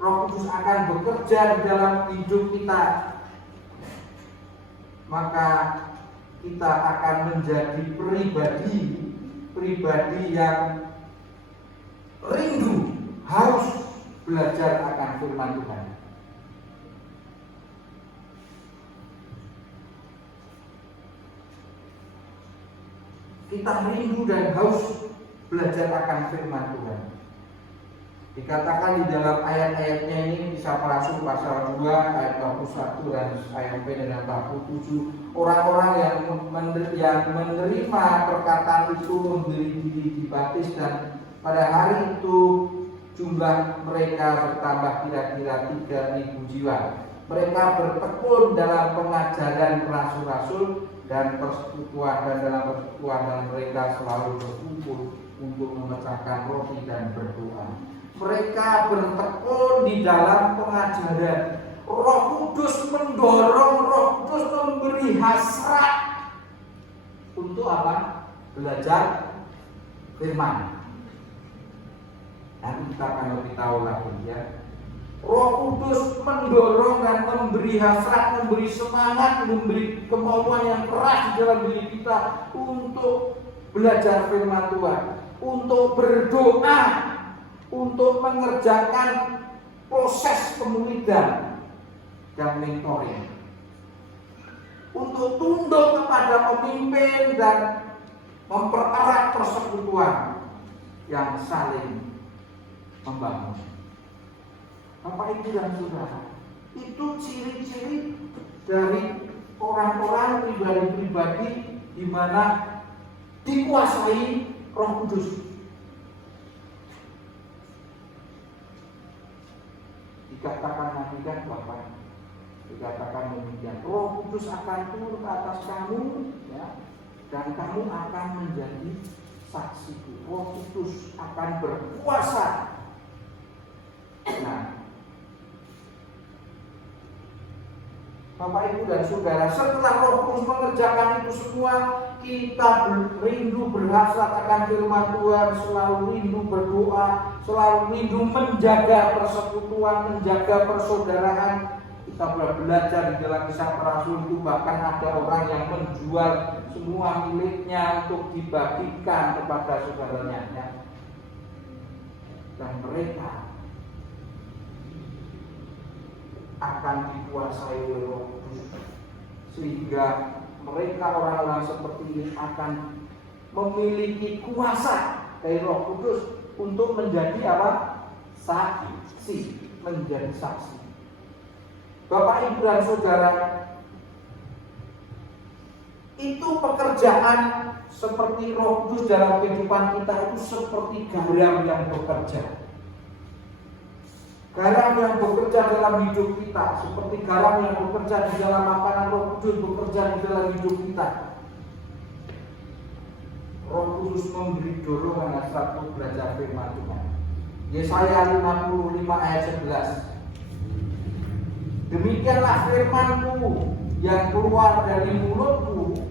Roh Kudus akan bekerja di dalam hidup kita. Maka kita akan menjadi pribadi yang rindu, harus belajar akan firman Tuhan. Kita rindu dan haus belajar akan firman Tuhan. Dikatakan di dalam ayat-ayatnya ini, Kisah Para Rasul pasal 2 ayat 21 dan ayat dengan 47, orang-orang yang menerima perkataan itu memberi diri dibaptis, dan pada hari itu jumlah mereka bertambah kira-kira 3.000 jiwa. Mereka bertekun dalam pengajaran rasul-rasul dan persekutuan, dan dalam persekutuan mereka selalu berkumpul untuk memecahkan roti dan berdoa. Mereka bertekun di dalam pengajaran. Roh Kudus mendorong, Roh Kudus memberi hasrat untuk apa? Belajar firman. kita akan lebih tahu lagi ya. Roh Kudus mendorong dan memberi hasrat, memberi semangat, memberi kemauan yang keras di dalam diri kita untuk belajar firman Tuhan, untuk berdoa, untuk mengerjakan proses pemulihan dan mentoring, untuk tunduk kepada pemimpin dan mempererat persekutuan yang saling membangun. Bapak, Ibu, dan Saudara, itu ciri-ciri dari orang-orang pribadi-pribadi di mana dikuasai Roh Kudus. Dikatakan nanti kan Bapak, dikatakan demikian, Roh Kudus akan turun ke atas kamu, ya, dan kamu akan menjadi saksiku. Roh Kudus akan berkuasa. Nah, Bapak, Ibu, dan Saudara, setelah Roh Kudus mengerjakan itu semua, kita rindu berhasrat akan firman Tuhan, selalu rindu berdoa, selalu rindu menjaga persekutuan, menjaga persaudaraan. Kita belajar di dalam Kisah Para Rasul itu, bahkan ada orang yang menjual semua miliknya untuk dibagikan kepada saudaranya, ya. Dan mereka akan dikuasai oleh Roh Kudus, sehingga mereka orang-orang seperti ini akan memiliki kuasa dari Roh Kudus untuk menjadi apa? Saksi, menjadi saksi. Bapak, Ibu, dan Saudara, itu pekerjaan seperti Roh Kudus dalam kehidupan kita itu seperti garam yang bekerja. Garam yang bekerja dalam hidup kita, seperti garam yang bekerja di dalam makanan, Roh Kudus bekerja di dalam hidup kita. Roh Kudus memberi dorongan hasrat untuk belajar firman Tuhan. Yesaya 55 ayat 11. Demikianlah firman-Ku yang keluar dari mulutku,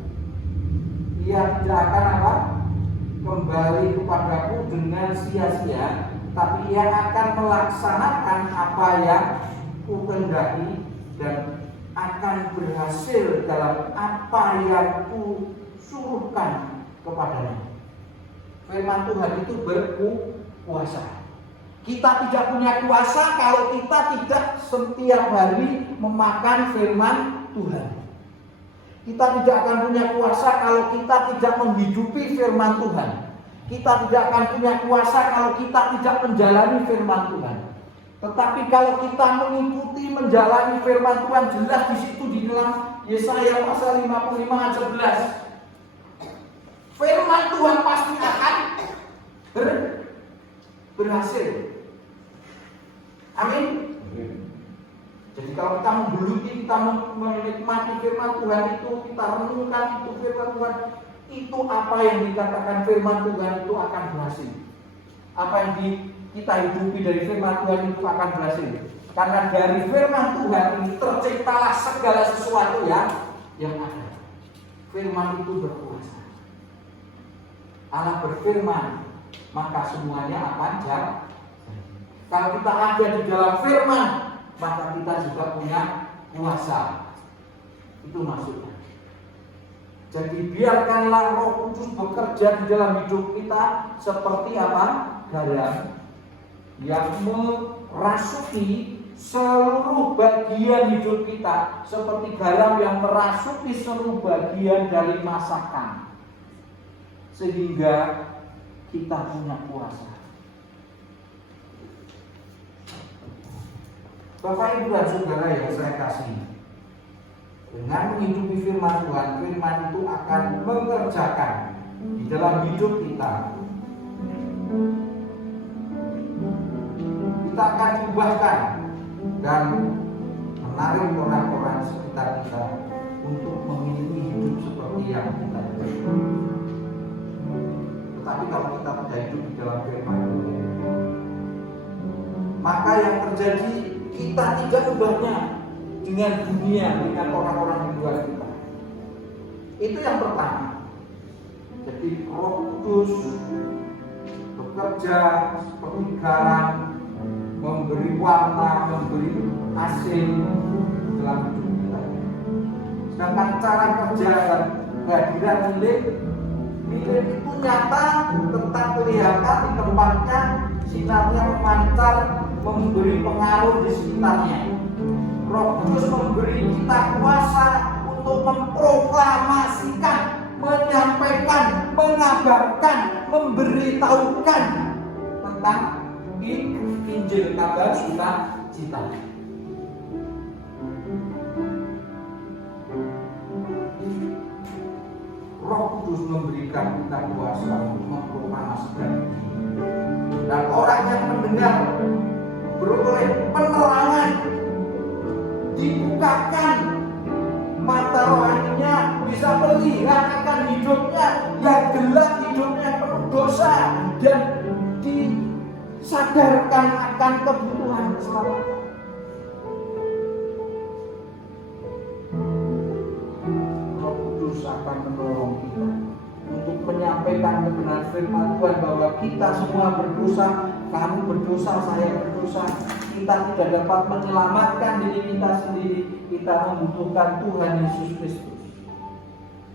ia tidak akan apa? Kembali kepadaku dengan sia-sia, tapi ia akan melaksanakan apa yang Kukehendaki dan akan berhasil dalam apa yang Kusuruhkan kepadanya. Firman Tuhan itu berkuasa. Kita tidak punya kuasa kalau kita tidak setiap hari memakan firman Tuhan. Kita tidak akan punya kuasa kalau kita tidak menghidupi firman Tuhan. Kita tidak akan punya kuasa kalau kita tidak menjalani firman Tuhan. Tetapi kalau kita mengikuti menjalani firman Tuhan, jelas di situ di dalam Yesaya pasal 55 ayat 11. Firman Tuhan pasti akan berhasil. Amin. Jadi kalau kita menggeluti, kita menikmati firman Tuhan itu, kita renungkan itu firman Tuhan, itu apa yang dikatakan firman Tuhan itu akan berhasil. Apa yang kita hidupi dari firman Tuhan itu akan berhasil. Karena dari firman Tuhan ini terciptalah segala sesuatu yang ada. Firman itu berkuasa. Allah berfirman, maka semuanya akan jadi. Kalau kita ada di dalam firman, maka kita juga punya kuasa. Itu maksudnya. Jadi biarkanlah Roh Kudus bekerja di dalam hidup kita seperti apa? Garam yang merasuki seluruh bagian hidup kita, seperti garam yang merasuki seluruh bagian dari masakan, sehingga kita punya kuasa. Bapak, Ibu, dan Saudara yang saya kasih, dengan menghidupi firman Tuhan, firman itu akan mengerjakan di dalam hidup kita. Kita akan diubahkan dan menarik orang-orang sekitar kita untuk memiliki hidup seperti yang kita inginkan. Tetapi kalau kita tidak hidup di dalam firman Tuhan, maka yang terjadi, kita tidak ubahnya dengan dunia, dengan orang-orang di luar kita. Itu yang pertama. Jadi Roh Kudus bekerja seperti garam, memberi warna, memberi asing dalam hidup kita. Sedangkan cara kerja dan kehadiran lilin itu nyata, tetap kelihatan di tempatnya, sinarnya memancar, memberi pengaruh di sekitarnya. Roh Kudus memberi kita kuasa untuk memproklamasikan, menyampaikan, mengabarkan, memberitahukan tentang Injil kabar sukacita. Roh Kudus memberikan kita kuasa untuk memproklamasikan ini. Dan orang yang mendengar beroleh penerangan, dibukakan mata rohaninya, bisa melihat akan hidupnya yang gelap, hidupnya yang penuh dosa, dan disadarkan akan kebutuhan keselamatan. Roh Kudus akan menolong kita untuk menyampaikan kebenaran firman Tuhan bahwa kita semua berdosa, kamu berdosa, saya berdosa. Kita tidak dapat menyelamatkan diri kita sendiri. Kita membutuhkan Tuhan Yesus Kristus.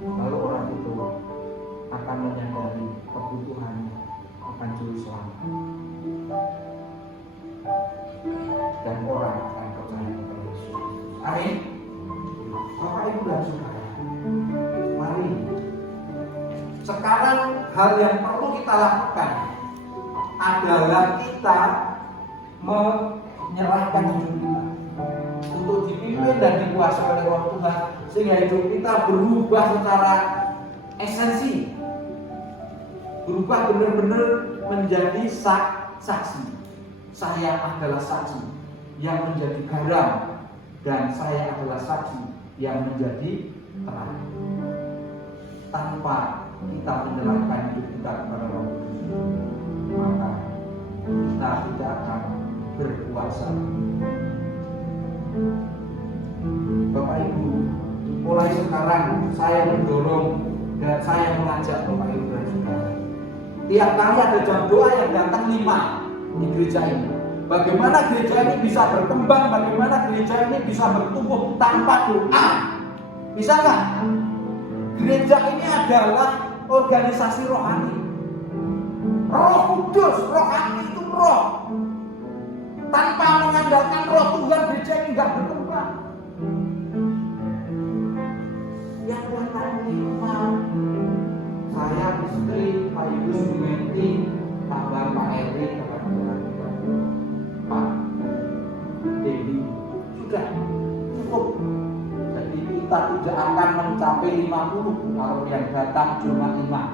Lalu orang itu akan menyadari kebutuhannya akan juru selamat. Dan orang akan percaya kepada Yesus. Amin. Bapak Ibu dan Saudara, mari sekarang hal yang perlu kita lakukan adalah kita menyerahkan hidup kita untuk dipimpin dan dikuasai oleh Roh Tuhan, sehingga hidup kita berubah secara esensi, berubah benar-benar menjadi saksi. Saya adalah saksi yang menjadi garam, dan saya adalah saksi yang menjadi terang. Tanpa kita menyerahkan hidup kita kepada Roh Kudus, maka kita tidak akan berkuasa. Bapak Ibu, mulai sekarang saya mendorong dan saya mengajak Bapak Ibu dan Saudara, tiap kali ada jam doa yang datang 5 di gereja ini. Bagaimana gereja ini bisa berkembang, bagaimana gereja ini bisa bertumbuh tanpa doa? Bisa nggak? Gereja ini adalah organisasi rohani. Roh Kudus, rohani itu roh. Tanpa mengandalkan Roh Tuhan, gereja ini nggak berkembang. Yang datang di rumah saya, istri, Pak Yus, Menti, Pak Bar, Pak Eri, Pak Dedi, sudah cukup. Jadi kita tidak akan mencapai 50 kalau yang datang cuma 5.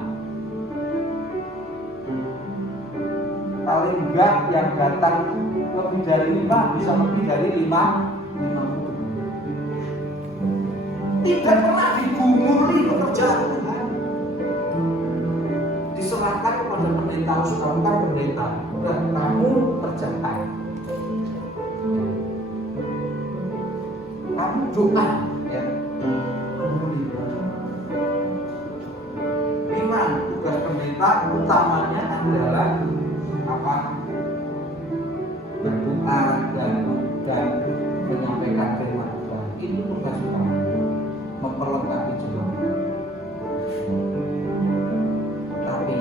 Paling enggak yang datang lebih dari 5, bisa lebih dari 50. Tidak pernah digumuli pekerjaan Tuhan. Diserahkan kepada pendeta, usulkan pendeta, udah kamu kerjakan. Kamu doa, ya. Memang tugas pendeta utamanya adalah apa? Berdoa dan menyampaikan firman Tuhan. Ini tugas utama, memperlengkapi jemaat. Tapi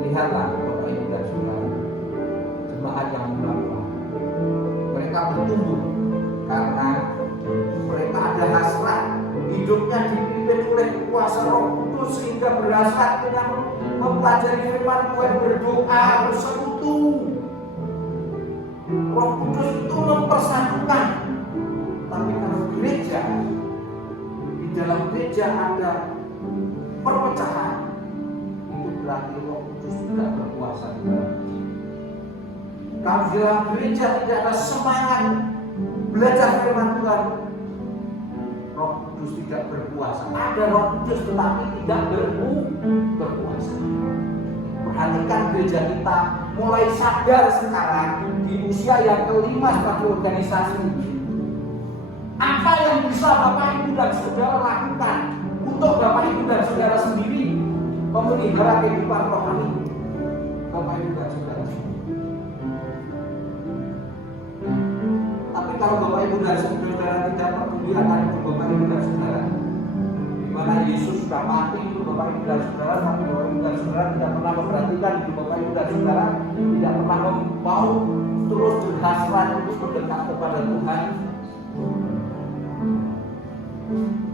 lihatlah Bapak Ibu dan Saudara, jemaat yang melakukan, mereka bertumbuh karena mereka ada hasrat, hidupnya dipimpin oleh kuasa Roh Kudus, sehingga berhasrat dengan mempelajari firman Tuhan, berdoa, bersekutu. Roh Kudus itu mempersatukan. Tapi kalau gereja, di dalam gereja ada perpecahan, itu berarti Roh Kudus tidak berkuasa di dalam gereja. Kalau di dalam gereja tidak ada semangat belajar firman Tuhan, Roh Kudus tidak berkuasa. Ada Roh Kudus tetapi tidak berkuasa. Perhatikan gereja kita mulai sadar sekarang di usia yang kelima sebagai organisasi. Apa yang bisa Bapak Ibu dan Saudara lakukan untuk Bapak Ibu dan Saudara sendiri memelihara kehidupan rohani? Bapak Ibu dan Saudara. Tapi kalau Bapak Ibu dan Saudara tidak peduli akan itu Bapak Ibu dan Saudara, di mana Yesus sudah mati itu Bapak Ibu dan Saudara, tapi Bapak Ibu dan Saudara tidak pernah memperhatikan itu Bapak Ibu dan Saudara, tidak pernah mau terus berhasrat untuk mendekat kepada Tuhan.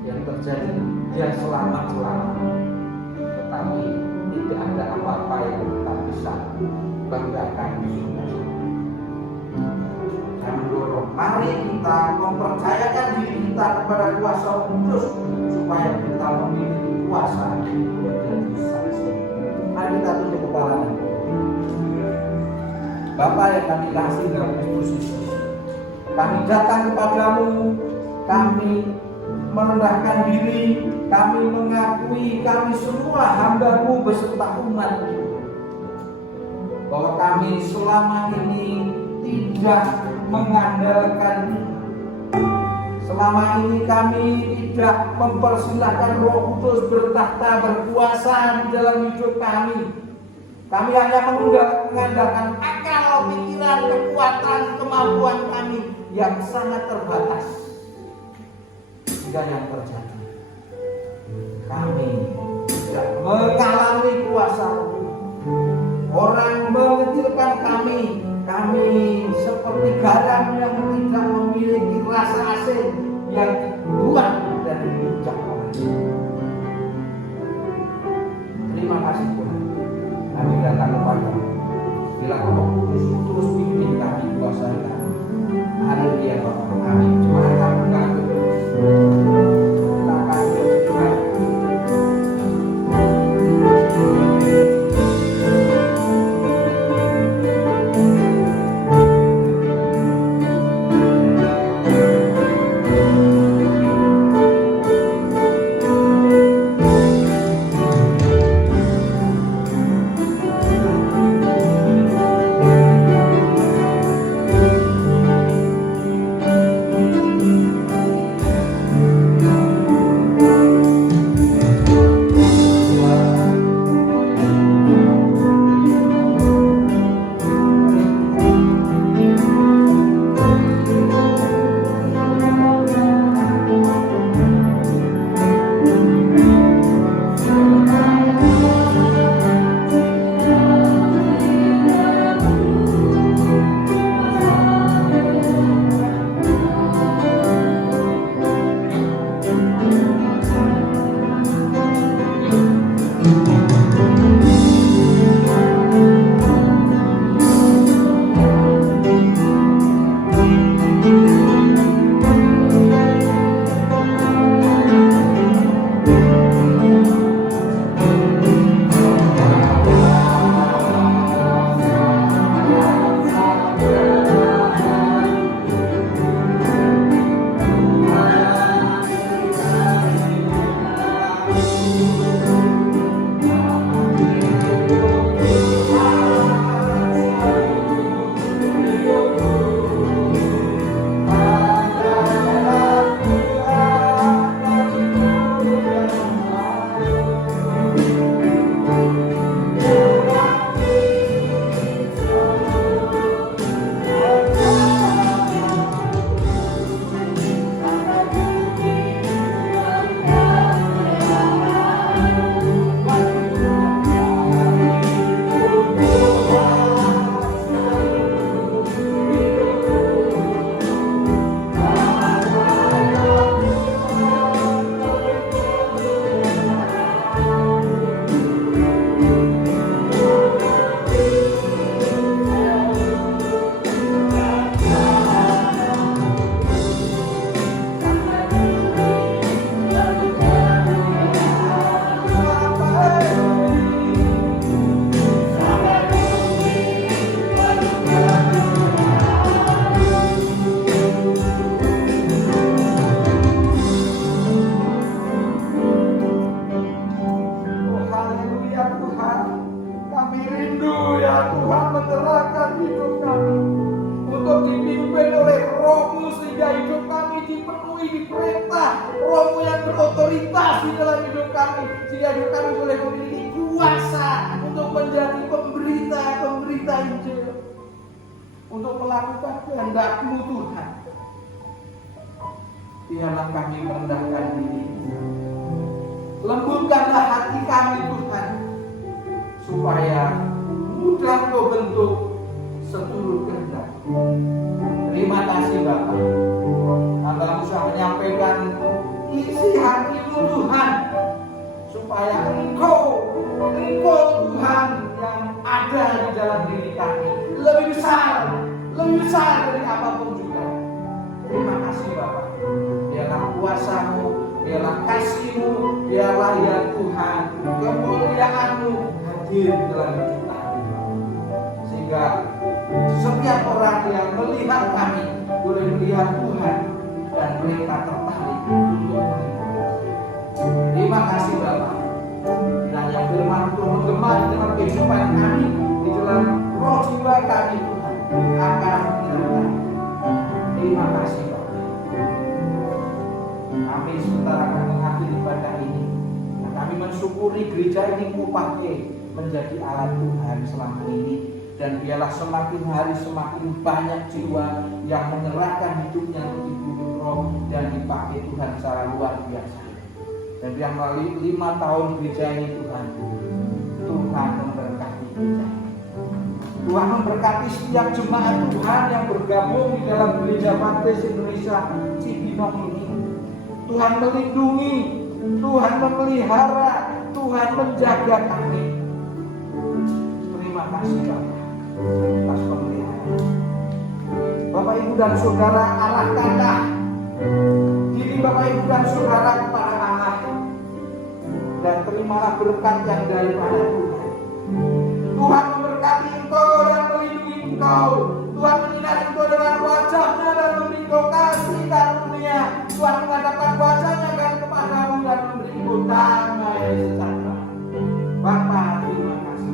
Yang terjadi dia selamat, tetapi tidak ada apa-apa yang kita bisa banggakan di surga. Saya mendorong, mari kita mempercayakan diri kita kepada kuasa Roh Kudus supaya kita memiliki kuasa menjadi saksi. Mari kita tunduk kepala. Bapa yang kami kasih dalam Kristus Yesus, kami datang kepadamu, kami merendahkan diri, kami mengakui kami semua hamba-Mu beserta umat-Mu, bahwa kami selama ini tidak mengandalkan, selama ini kami tidak mempersilahkan Roh Kudus bertahta berkuasa di dalam hidup kami. Kami hanya mengandalkan akal, pikiran, kekuatan, kemampuan kami yang sangat terbatas. Hingga yang terjadi, kami tidak mengalami kuasa Roh. Orang mengecilkan kami seperti garam yang tidak memiliki rasa asin yang dibuang dari lidah orang. Terima kasih Tuhan. Kami datang kepadamu. Bila Roh Kudus terus pimpin kami, kuasai kami. Haleluya Bapa. Amin. Mari kami berdoa. Roh-Mu yang berotoritas di dalam hidup kami, sehingga hidup kami boleh memiliki kuasa untuk menjadi pemberita melakukan kehendak-Mu Tuhan. Biarlah kami merendahkan diri. Lembutkanlah hati kami Tuhan, supaya mudah Kau bentuk seturut kehendak. Terima kasih Bapa. Hamba bisa menyampaikan isi hati-Mu Tuhan, supaya Engkau Tuhan yang ada di dalam diri kami lebih besar dari apapun juga. Terima kasih Bapa. Biarlah kuasa-Mu, biarlah kasih-Mu, biarlah ya Tuhan kemuliaan-Mu hadir dalam hidup kami, sehingga setiap orang yang melihat kami boleh melihat Tuhan dan mereka tertarik untuk mengikuti. Terima kasih Bapa. Dan yang firman itu menggema di dalam kehidupan kami, di dalam roh jiwa kami Tuhan akan dilakukan. Terima kasih Bapa. Kami sebentar akan mengakhiri ibadah ini. Dan kami mensyukuri gereja ini Ku pakai menjadi alat Tuhan selama ini. Dan biarlah semakin hari semakin banyak jiwa yang menyerahkan hidupnya untuk dipimpin Roh dan dipakai Tuhan secara luar biasa. Dan yang melalui 5 tahun gereja ini Tuhan memberkati gereja ini. Tuhan memberkati setiap jemaat Tuhan yang bergabung di dalam gereja Baptis Indonesia Cibinong ini. Tuhan melindungi, Tuhan memelihara, Tuhan menjaga kami. Terima kasih Bapak atas pemeliharaan. Bapak Ibu dan Saudara, arahkanlah diri Bapak Ibu dan Saudara kepada Allah, dan terimalah berkat yang daripada Tuhan. Tuhan memberkati engkau dan melindungi engkau. Tuhan menyinari engkau dengan wajah-Nya dan memberi engkau kasih karunia. Tuhan menghadapkan wajah-Nya kepadamu dan memberi engkau damai sejahtera. Bapa, terima kasih.